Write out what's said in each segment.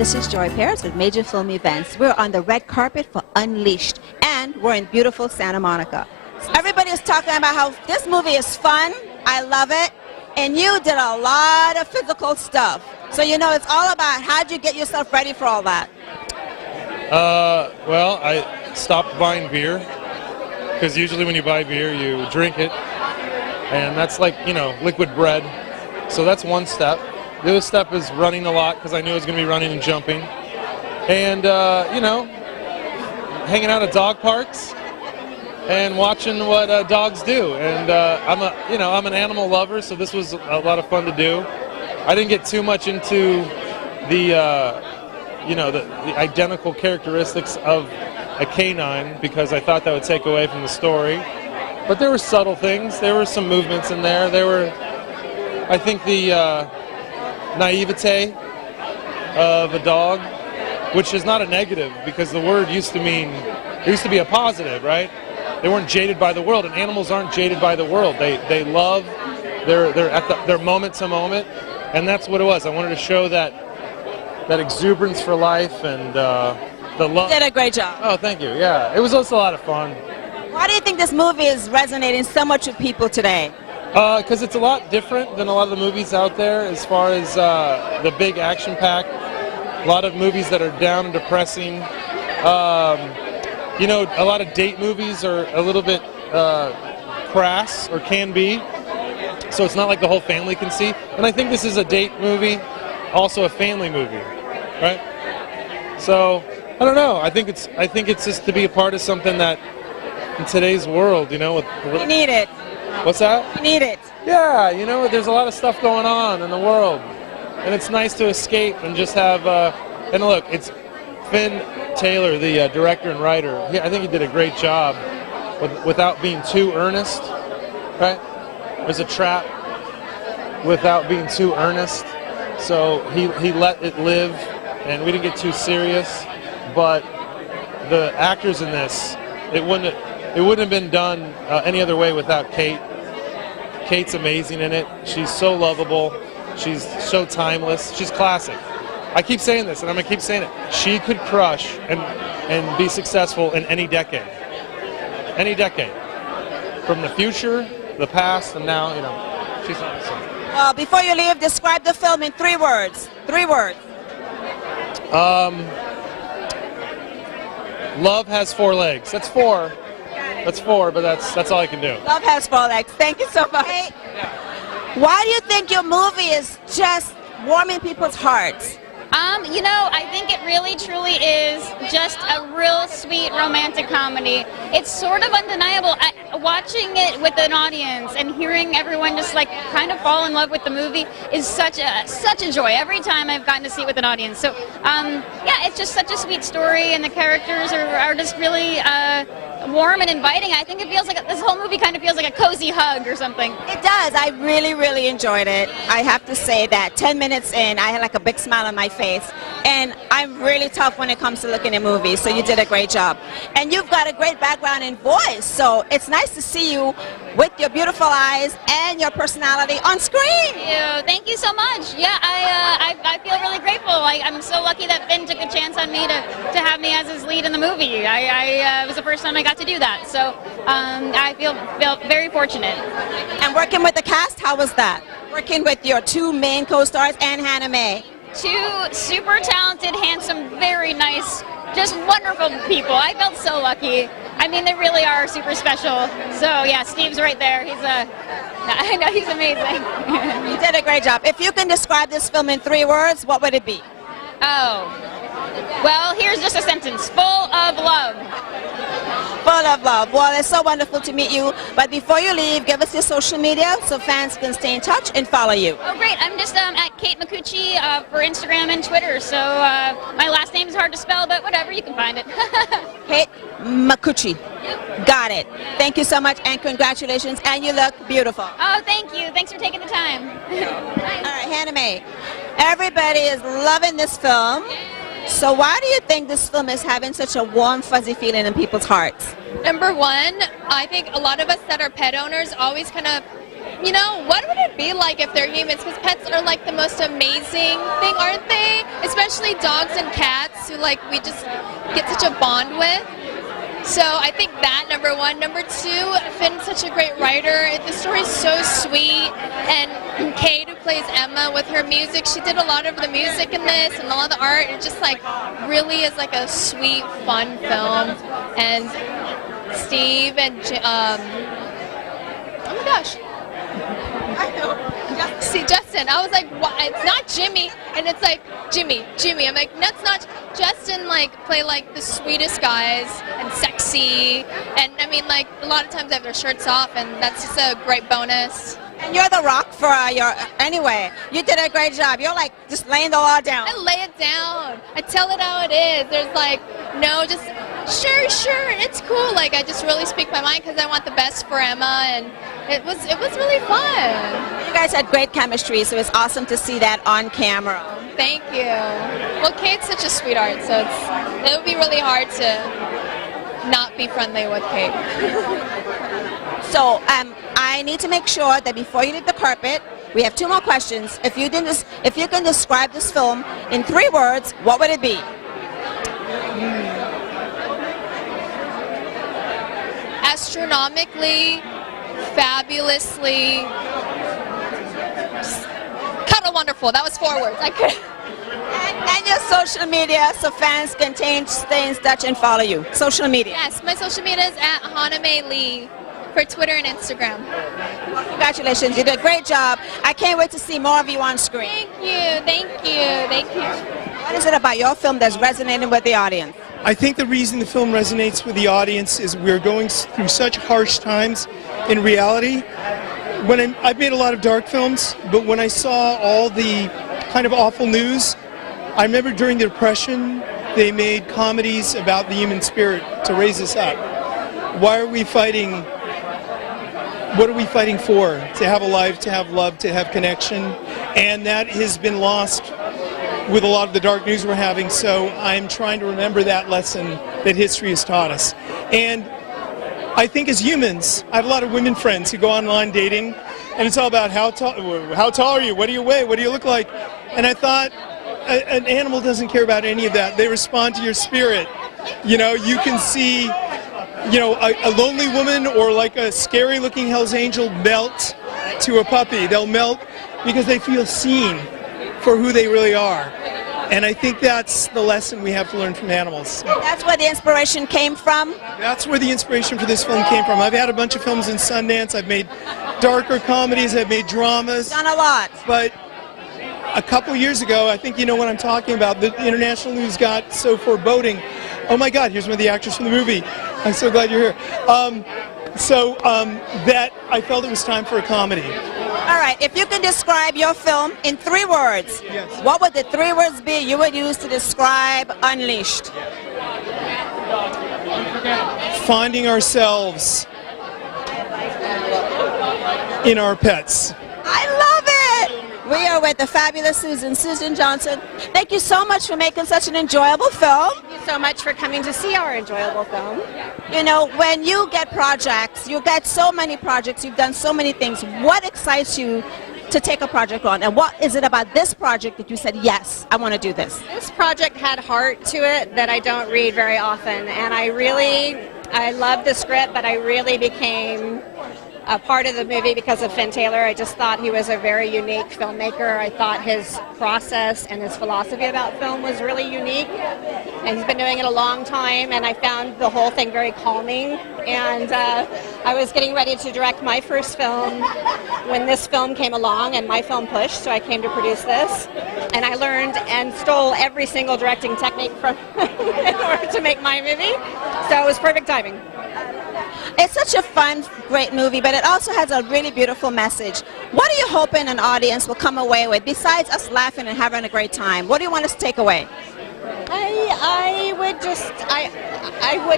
This is Joy Parris with Major Film Events. We're on the red carpet for Unleashed, and we're in beautiful Santa Monica. Everybody is talking about how this movie is fun. I love it. And you did a lot of physical stuff. So, you know, it's all about how'd you get yourself ready for all that? Well, I stopped buying beer, because usually when you buy beer, you drink it. And that's like, you know, liquid bread. So that's one step. The other step is running a lot, because I knew I was going to be running and jumping. And, you know, hanging out at dog parks and watching what dogs do. And I'm an animal lover, so this was a lot of fun to do. I didn't get too much into the, the identical characteristics of a canine, because I thought that would take away from the story. But there were subtle things. There were some movements in there. There were, I think, the naivete of a dog, which is not a negative, because the word used to be a positive, right? They weren't jaded by the world, and animals aren't jaded by the world. They love, they're moment to moment, and that's what it was. I wanted to show that exuberance for life and the love. You did a great job. Oh, thank you. Yeah, it was also a lot of fun. Why do you think this movie is resonating so much with people today? Because it's a lot different than a lot of the movies out there as far as the big action pack. A lot of movies that are down and depressing. You know, a lot of date movies are a little bit crass, or can be. So it's not like the whole family can see. And I think this is a date movie, also a family movie, right? So I don't know. I think it's just to be a part of something that in today's world, you know, We need it. What's that? We need it. Yeah, you know, there's a lot of stuff going on in the world, and it's nice to escape and just have. And look, it's Finn Taylor, the director and writer. I think he did a great job without being too earnest. Right? There's a trap without being too earnest. So he let it live, and we didn't get too serious. But the actors in this, it wouldn't have been done any other way without Kate. Kate's amazing in it. She's so lovable. She's so timeless. She's classic. I keep saying this, and I'm going to keep saying it. She could crush and be successful in any decade. Any decade. From the future, the past, and now, you know, she's awesome. Well, before you leave, describe the film in 3 words. 3 words. Love has 4 legs. That's 4. That's 4, but that's all I can do. Love has 4 legs. Thank you so much. Why do you think your movie is just warming people's hearts? You know, I think it really truly is just a real sweet romantic comedy. It's sort of undeniable. Watching it with an audience and hearing everyone just like kind of fall in love with the movie is such a joy every time I've gotten to see it with an audience. So, yeah, it's just such a sweet story, and the characters are just really warm and inviting. I think it feels like this whole movie kind of feels like a cozy hug or something. It does. I really, really enjoyed it. I have to say that 10 minutes in, I had like a big smile on my face. And I'm really tough when it comes to looking at movies, so you did a great job. And you've got a great background in voice, so it's nice to see you with your beautiful eyes and your personality on screen. Thank you so much. Yeah, I feel really grateful. I'm so lucky that Finn took a chance on me to have me as his lead in the movie. It was the first time I got to do that, so I feel very fortunate. And working with the cast, how was that? Working with your 2 main co-stars and Hanna May. 2 super talented, handsome, very nice, just wonderful people. I felt so lucky. I mean, they really are super special. So yeah, Steve's right there. I know he's amazing. You did a great job. If you can describe this film in 3 words, what would it be? Oh, well, here's just a sentence: full of love. Full of love. Well, it's so wonderful to meet you. But before you leave, give us your social media so fans can stay in touch and follow you. Oh, great. I'm just at Kate Micucci for Instagram and Twitter. So my last name is hard to spell, but whatever, you can find it. Kate Micucci. Got it. Thank you so much, and congratulations. And you look beautiful. Oh, thank you. Thanks for taking the time. All right, Hanna May. Everybody is loving this film. So why do you think this film is having such a warm, fuzzy feeling in people's hearts? Number one, I think a lot of us that are pet owners always kind of you know, what would it be like if they're humans? Because pets are like the most amazing thing, aren't they? Especially especially dogs and cats who like we just get such a bond with. So I think that, number one. Number two, Finn's such a great writer. The story's so sweet. And Kate, who plays Emma, with her music, she did a lot of the music in this and a lot of the art. It just like really is like a sweet, fun film. And Steve and oh my gosh. I know. See, Justin, I was like, what? It's not Jimmy, and it's like, Jimmy. I'm like, that's not, Justin, like, play, like, the sweetest guys, and sexy, and, I mean, like, a lot of times they have their shirts off, and that's just a great bonus. And you're the rock for anyway, you did a great job. You're like just laying the law down. I lay it down. I tell it how it is. There's like, no, just, sure, it's cool. Like, I just really speak my mind because I want the best for Emma, and it was really fun. You guys had great chemistry, so it's awesome to see that on camera. Thank you. Well, Kate's such a sweetheart, so it would be really hard to not be friendly with Kate. So I need to make sure that before you leave the carpet, we have 2 more questions. If you can describe this film in 3 words, what would it be? Astronomically, fabulously, kind of wonderful. That was 4 words. I could. And your social media, so fans can stay in touch and follow you. Social media. Yes, my social media is at Hanna Lee for Twitter and Instagram. Well, congratulations, you did a great job. I can't wait to see more of you on screen. Thank you. What is it about your film that's resonating with the audience? I think the reason the film resonates with the audience is we're going through such harsh times in reality. I've made a lot of dark films, but when I saw all the kind of awful news, I remember during the Depression, they made comedies about the human spirit to raise us up. Why are we fighting? What are we fighting for? To have a life, to have love, to have connection. And that has been lost with a lot of the dark news we're having. So I'm trying to remember that lesson that history has taught us. And I think as humans, I have a lot of women friends who go online dating, and it's all about how tall are you? What do you weigh? What do you look like? And I thought, an animal doesn't care about any of that. They respond to your spirit. You know, you can see, you know, a lonely woman or like a scary looking Hell's Angel melt to a puppy. They'll melt because they feel seen for who they really are. And I think that's the lesson we have to learn from animals. That's where the inspiration came from? That's where the inspiration for this film came from. I've had a bunch of films in Sundance. I've made darker comedies. I've made dramas. Done a lot. But a couple years ago, I think you know what I'm talking about, the international news got so foreboding. Oh my God, here's one of the actors from the movie. I'm so glad you're here. That I felt it was time for a comedy. All right, if you can describe your film in 3 words, Yes. What would the 3 words be you would use to describe Unleashed? Finding ourselves in our pets. I love it! We are with the fabulous Susan Johnson. Thank you so much for making such an enjoyable film. Thank you so much for coming to see our enjoyable film. You know, when you get projects, you get so many projects, you've done so many things. What excites you to take a project on? And what is it about this project that you said, yes, I want to do this? This project had heart to it that I don't read very often. And I loved the script, but I really became a part of the movie because of Finn Taylor. I just thought he was a very unique filmmaker. I thought his process and his philosophy about film was really unique. And he's been doing it a long time, and I found the whole thing very calming. And I was getting ready to direct my first film when this film came along, and my film pushed, so I came to produce this. And I learned and stole every single directing technique from in order to make my movie. So it was perfect timing. It's such a fun, great movie, but it also has a really beautiful message. What are you hoping an audience will come away with, besides us laughing and having a great time? What do you want us to take away? I would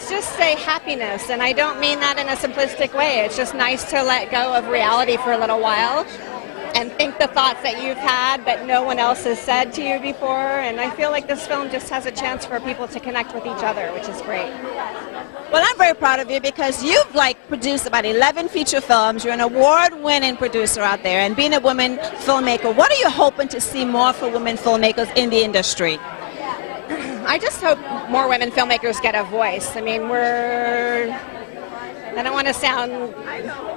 just say happiness, and I don't mean that in a simplistic way. It's just nice to let go of reality for a little while and think the thoughts that you've had but no one else has said to you before. And I feel like this film just has a chance for people to connect with each other, which is great. Well, I'm very proud of you because you've produced about 11 feature films. You're an award-winning producer out there, and being a woman filmmaker, what are you hoping to see more for women filmmakers in the industry? I just hope more women filmmakers get a voice. I mean, I don't want to sound,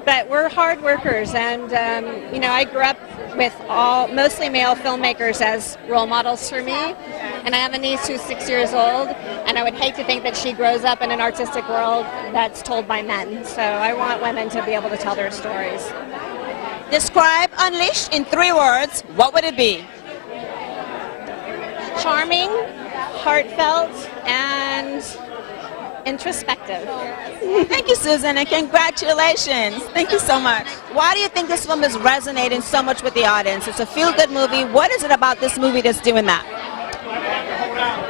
but we're hard workers, and I grew up with mostly male filmmakers as role models for me, and I have a niece who's 6 years old, and I would hate to think that she grows up in an artistic world that's told by men. So I want women to be able to tell their stories. Describe Unleashed in 3 words. What would it be? Charming, heartfelt, and introspective. Thank you, Susan, and congratulations. Thank you so much. Why do you think this film is resonating so much with the audience? It's a feel-good movie. What is it about this movie that's doing that?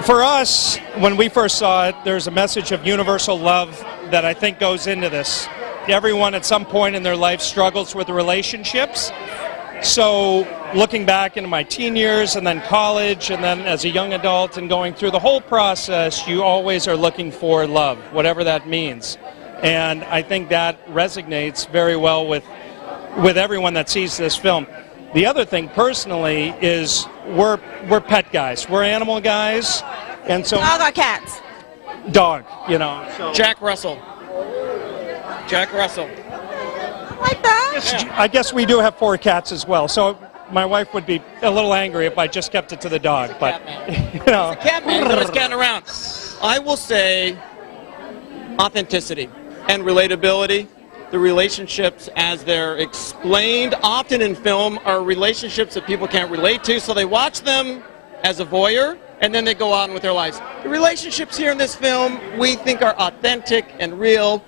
For us, when we first saw it, there's a message of universal love that I think goes into this. Everyone at some point in their life struggles with relationships. So looking back into my teen years and then college and then as a young adult and going through the whole process, you always are looking for love, whatever that means. And I think that resonates very well with everyone that sees this film. The other thing personally is we're pet guys. We're animal guys. And so Dog or cats? Dog, you know. So. Jack Russell. Jack Russell. Like that? I guess we do have 4 cats as well. So my wife would be a little angry if I just kept it to the dog. But, you know. Catman, but it's getting around. I will say authenticity and relatability. The relationships as they're explained often in film are relationships that people can't relate to, so they watch them as a voyeur and then they go on with their lives. The relationships here in this film we think are authentic and real,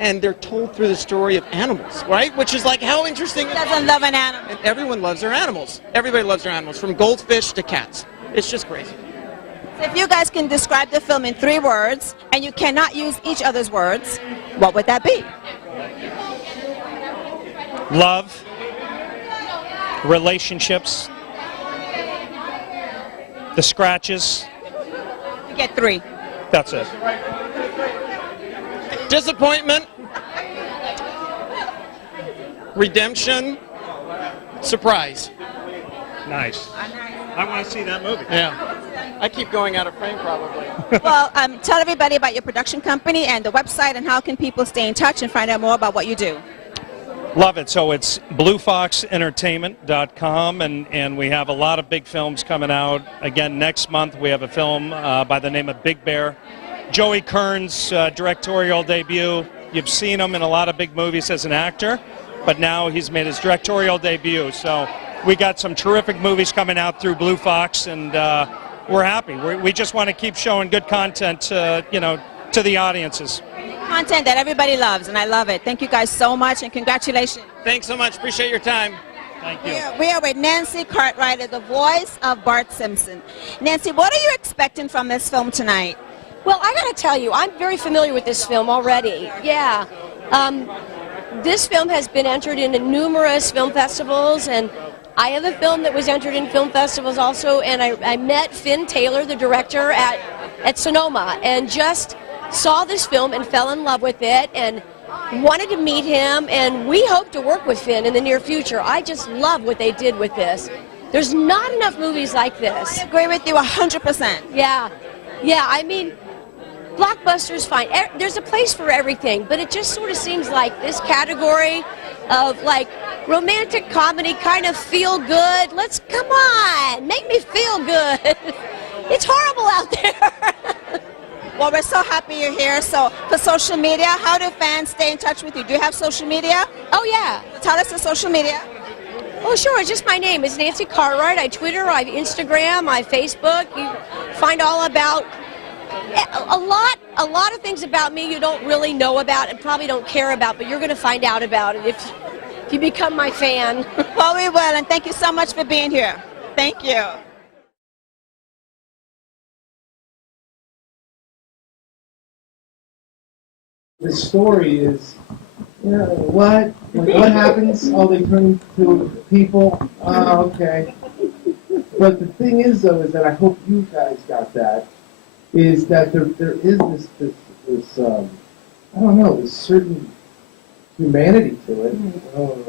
and they're told through the story of animals, right? Which is like, how interesting. Who doesn't love an animal? And everyone loves their animals. Everybody loves their animals, from goldfish to cats. It's just crazy. So if you guys can describe the film in 3 words, and you cannot use each other's words, what would that be? Love, relationships, the scratches. You get 3. That's it. Disappointment, redemption, surprise. Nice. I want to see that movie. Yeah. I keep going out of frame probably. Well, tell everybody about your production company and the website, and how can people stay in touch and find out more about what you do. Love it. So it's bluefoxentertainment.com, and we have a lot of big films coming out. Again, next month we have a film by the name of Big Bear. Joey Kern's directorial debut. You've seen him in a lot of big movies as an actor, but now he's made his directorial debut. So we got some terrific movies coming out through Blue Fox, and we're happy. We just want to keep showing good content, to the audiences. Content that everybody loves, and I love it. Thank you guys so much, and congratulations. Thanks so much. Appreciate your time. Thank you. We are with Nancy Cartwright, the voice of Bart Simpson. Nancy, what are you expecting from this film tonight? Well, I got to tell you, I'm very familiar with this film already. Yeah. This film has been entered in numerous film festivals, and I have a film that was entered in film festivals also, and I met Finn Taylor, the director, at Sonoma, and just saw this film and fell in love with it and wanted to meet him, and we hope to work with Finn in the near future. I just love what they did with this. There's not enough movies like this. I agree with you 100%. Yeah, I mean, Blockbuster's fine. There's a place for everything, but it just sort of seems like this category of like romantic comedy, kind of feel good. Come on, make me feel good. It's horrible out there. Well, we're so happy you're here. So for social media, how do fans stay in touch with you? Do you have social media? Oh, yeah. Tell us the social media. Oh, sure. It's just my name. It's Nancy Cartwright. I Twitter, I Instagram, I Facebook. You find all about a lot of things about me you don't really know about and probably don't care about, but you're going to find out about it if you become my fan. Well, we will, and thank you so much for being here. Thank you. The story is, what? Like, what happens? Oh, they turn into people? Oh, okay. But the thing is, though, is that I hope you guys got that, is that there is this I don't know, this certain humanity to it. I don't know,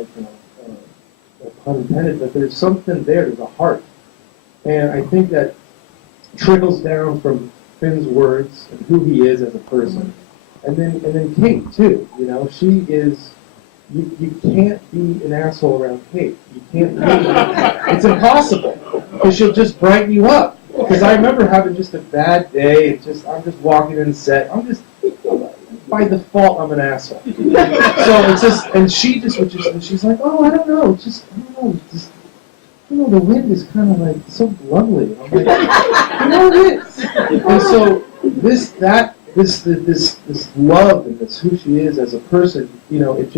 no pun intended, but there's something there, there's a heart. And I think that trickles down from Finn's words and who he is as a person. And then Kate too, you know, she is, you can't be an asshole around Kate. You can't be, it's impossible, because she'll just brighten you up. Because I remember having just a bad day, and I'm just walking in set, by default, I'm an asshole. So it's just, and she's like, oh, I don't know, the wind is kind of like so lovely. I'm like, it is. And so this love and this who she is as a person, you know, it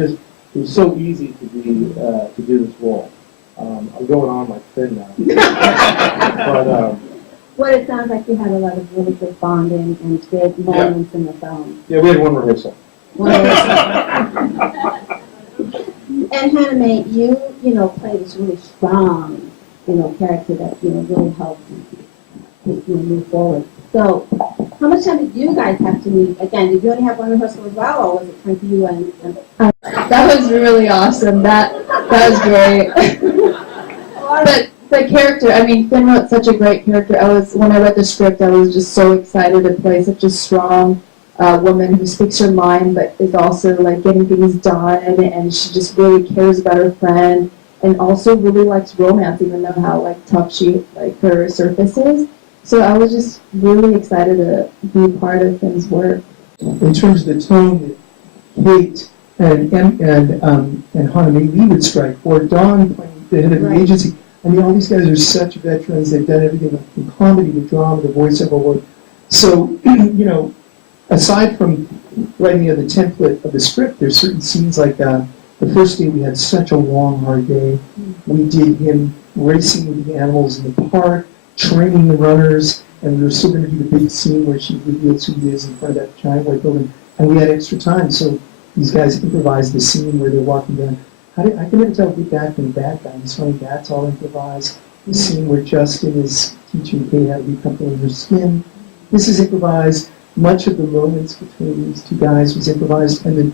was so easy to do this role. I'm going on like Finn now. But well, it sounds like you had a lot of really good bonding and good moments in the film. yeah, we had one rehearsal. And Hannah Mae, you play this really strong, character that, really helped move forward. So, how much time did you guys have to meet? Again, did you only have one rehearsal as well, or was it time for you and That was really awesome. That was great. But the character, I mean, Finn wrote such a great character. When I read the script, I was just so excited to play such a strong woman who speaks her mind, but is also like getting things done, and she just really cares about her friend, and also really likes romance, even though how tough her surface is. So I was just really excited to be part of Finn's work. In terms of the tone that Kate and Hanna Mae would strike, or Dawn playing the head of the agency, I mean, all these guys are such veterans. They've done everything from comedy to drama to voiceover work. So, aside from writing the template of the script, there's certain scenes like the first day we had such a long, hard day. We did him racing with the animals in the park, training the runners, and we were still going to do the big scene where she reveals who he is in front of that giant white building. And we had extra time, so these guys improvised the scene where they're walking down. I can never tell good guy from bad guy. It's funny, that's all improvised. The scene where Justin is teaching Kate how to be comfortable in her skin. This is improvised. Much of the moments between these two guys was improvised. And then,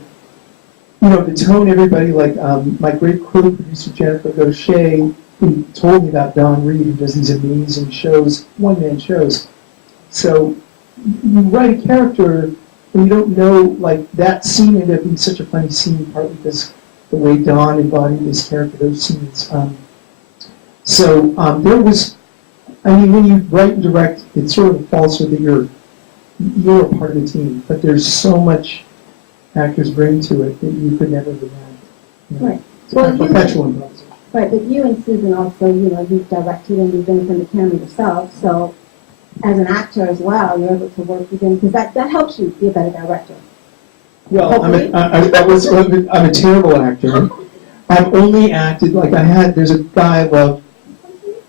the tone, everybody, my great co-producer, Jennifer Gaucher, who told me about Don Reed, who does these amazing shows, one-man shows. So you write a character, and you don't know, that scene ended up being such a funny scene, partly because the way Don embodied this character, those scenes. There was, when you write and direct, it's sort of a falsehood that you're a part of the team, but there's so much actors bring to it that you could never have imagined. Right. It's kind of perpetual improvisation. Right, but you and Susan also, you've directed and you've been from the camera yourself, so as an actor as well, you're able to work with them, because that helps you be a better director. Well, I'm a terrible actor. I've only acted, there's a guy I love,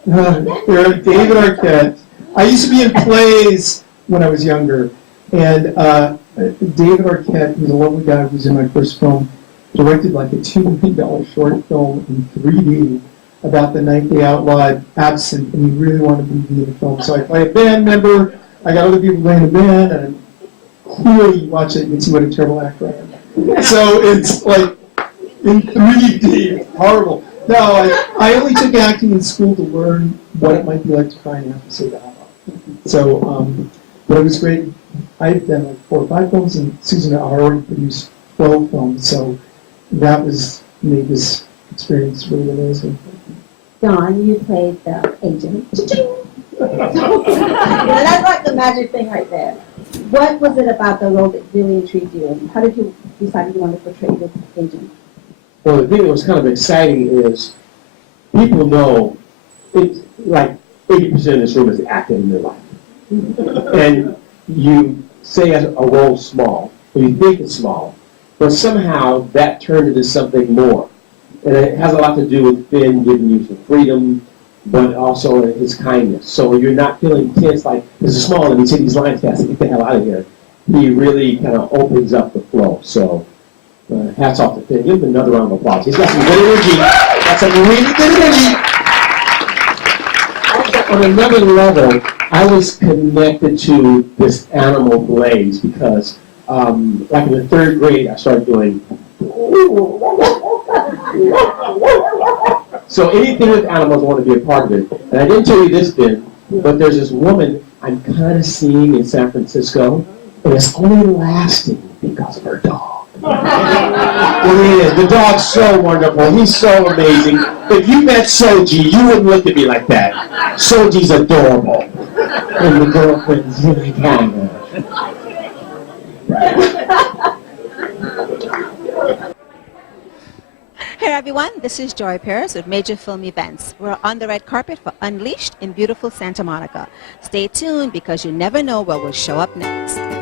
David Arquette. I used to be in plays when I was younger, and David Arquette, who's a lovely guy who was in my first film, directed a $2 million short film in 3D about the night they outlawed absinthe, and he really wanted me to be in the film. So I play a band member, I got other people playing the band, and clearly you watch it and you can see what a terrible actor I am. So it's in 3D, it's horrible. No, I only took acting in school to learn what it might be like to try and have to say that. So, but it was great. I've done 4 or 5 films, and Susan already produced 12 films, so that made this experience really amazing. Dawn, you played the agent. That's like the magic thing right there. What was it about the role that really intrigued you, and how did you decide you wanted to portray this agent? Well, the thing that was kind of exciting is people know it's 80% of this room is acting in their life. And you say a role small, or you think it's small, but somehow that turned into something more. And it has a lot to do with Finn giving you some freedom, but also his kindness. So you're not feeling tense this is small, let me take these lines fast and get the hell out of here. He really kind of opens up the flow. So hats off to Finn. Give him another round of applause. He's got some good energy. Got some really good energy. Also, on another level, I was connected to this animal Blaze because, in the 3rd grade, I started doing. So anything with animals, I want to be a part of it. And I didn't tell you this, Finn, but there's this woman I'm kind of seeing in San Francisco, and it's only lasting because of her dog. It is. The dog's so wonderful. He's so amazing. If you met Soji, you wouldn't look at me like that. Soji's adorable. And the girlfriend's really kind of. Hey everyone, this is Joy Parris with Major Film Events. We're on the red carpet for Unleashed in beautiful Santa Monica. Stay tuned because you never know what will show up next.